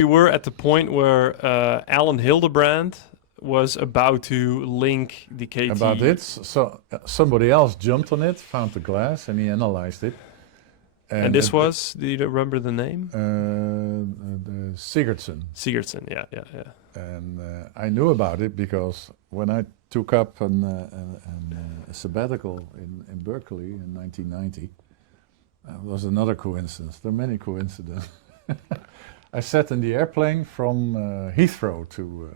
We were at the point where Alan Hildebrand was about to link the KT. About it, so somebody else jumped on it, found the glass, and he analyzed it. And this was, do you remember the name? The Sigurdsson. Sigurdsson, yeah. And I knew about it because when I took up a sabbatical in Berkeley in 1990, it was another coincidence. There are many coincidences. I sat in the airplane from Heathrow to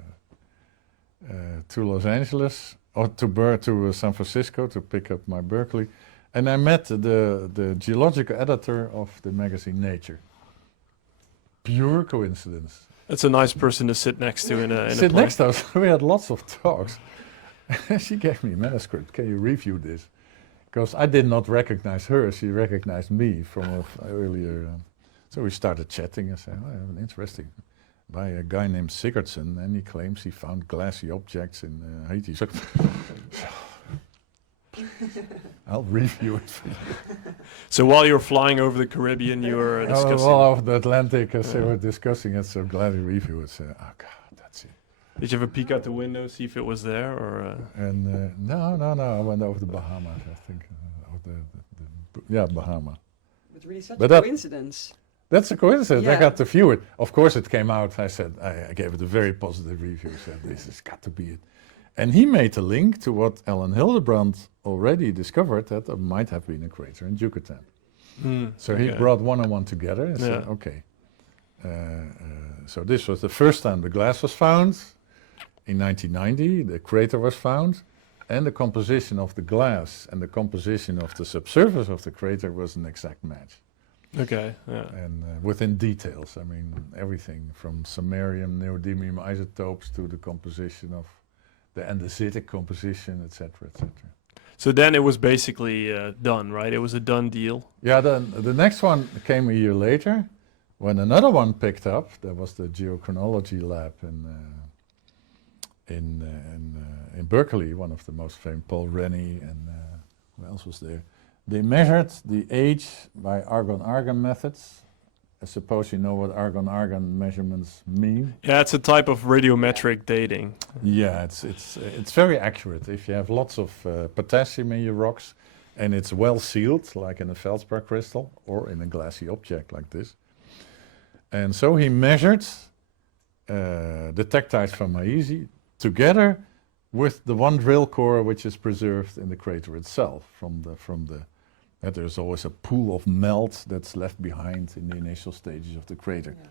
Los Angeles, or to San Francisco to pick up my Berkeley, and I met the geological editor of the magazine Nature. Pure coincidence. It's a nice person to sit next to in a Sit plane. next to us. We had lots of talks. She gave me a manuscript. Can you review this? Because I did not recognize her. She recognized me from earlier. So we started chatting and said, "Oh, interesting." By a guy named Sigurdsson, and he claims he found glassy objects in Haiti. So I'll review it for you. So while you were flying over the Caribbean, you were discussing. All over the Atlantic, as they were discussing it, so glad to review it. So, oh God, that's it. Did you ever peek out the window, see if it was there, or? And no, I went over the Bahamas, I think. Bahama. It's really such But a coincidence. That's a coincidence. I Yeah. got to view it. Of course, it came out. I said I gave it a very positive review. Said this has got to be it. And he made a link to what Alan Hildebrand already discovered, that there might have been a crater in Yucatan. So he brought one and one together and said, okay. So this was the first time the glass was found. In 1990, the crater was found. And the composition of the glass and the composition of the subsurface of the crater was an exact match. Okay, yeah. And within details, I mean, everything from samarium, neodymium isotopes to the composition of the andesitic composition, etc., etc. So then it was basically done, right? It was a done deal. Yeah, the next one came a year later, when another one picked up. There was the geochronology lab in Berkeley, one of the most famous, Paul Rennie, and who else was there? They measured the age by argon-argon methods. I suppose you know what argon-argon measurements mean. Yeah, it's a type of radiometric dating. Yeah, it's very accurate. If you have lots of potassium in your rocks and it's well sealed, like in a feldspar crystal or in a glassy object like this. And so he measured the tektites from Maizi together with the one drill core which is preserved in the crater itself. There's always a pool of melt that's left behind in the initial stages of the crater. Yeah.